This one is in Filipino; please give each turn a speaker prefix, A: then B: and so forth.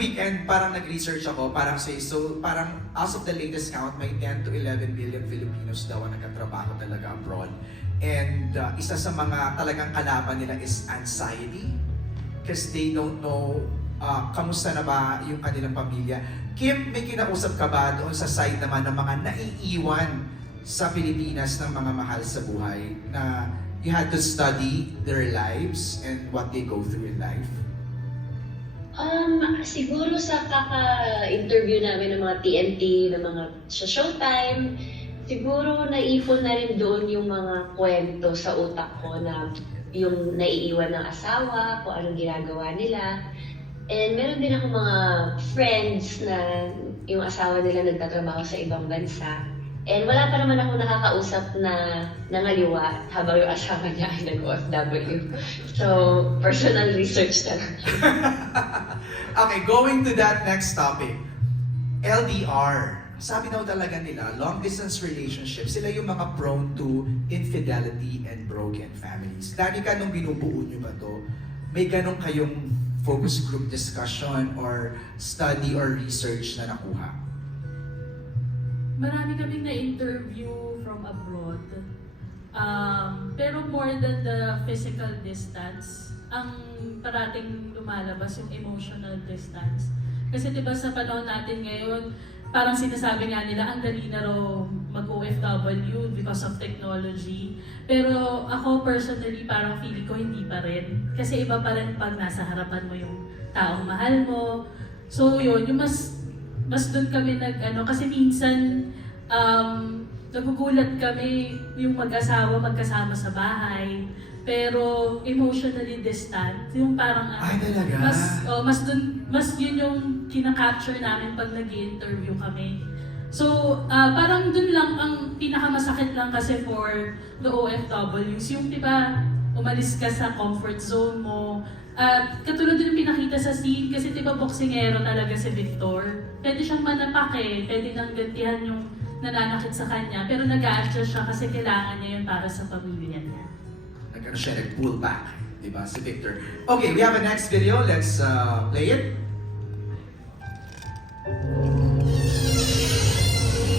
A: weekend, parang nag-research ako, parang say, so parang as of the latest count, may 10 to 11 million Filipinos daw ang nagkatrabaho talaga abroad. And uh, isa sa mga talagang kalaban nila is anxiety because they don't know uh, kamusta na ba yung kanilang pamilya. Kim, may kinausap ka ba doon sa side naman ng mga naiiwan sa Pilipinas ng mga mahal sa buhay na you had to study their lives and what they go through in life?
B: Um, siguro sa kaka-interview namin ng mga TNT, ng mga sa Showtime, siguro naipon na rin doon yung mga kwento sa utak ko na yung naiiwan ng asawa, kung anong ginagawa nila. And meron din ako mga friends na yung asawa nila nagtatrabaho sa ibang bansa. And wala pa naman ako nakakausap na nangaliwa habang yung asawa niya ay nag-OFW. So, personal research na lang.
A: okay, going to that next topic. LDR. Sabi daw talaga nila, long distance relationship, sila yung mga prone to infidelity and broken families. Lagi ka nung binubuo nyo ba to, may ganun kayong focus group discussion or study or research na nakuha?
C: Marami kaming na-interview from abroad. Um, pero more than the physical distance, ang parating lumalabas yung emotional distance. Kasi 'di ba sa panahon natin ngayon, parang sinasabi nga nila ang dali na raw mag-OFW because of technology. Pero ako personally parang feeling ko hindi pa rin. Kasi iba pa rin pag nasa harapan mo yung taong mahal mo. So yun, yung mas mas doon kami nag ano kasi minsan um, nagugulat kami yung mag-asawa magkasama sa bahay pero emotionally distant. Yung parang
A: ano, Ay, talaga? mas
C: oh, mas dun mas yun yung kina-capture namin pag nag interview kami. So ah, parang dun lang ang pinakamasakit lang kasi for the OFWs yung 'di ba umalis ka sa comfort zone mo at katulad din yung pinakita sa scene, kasi di ba boksingero talaga si Victor. Pwede siyang manapake, pwede nang gantihan yung nananakit sa kanya, pero nag adjust siya kasi kailangan niya yun para sa pamilya niya.
A: Nagkano siya nag-pull back, di ba, si Victor. Okay, we have a next video. Let's uh, play it.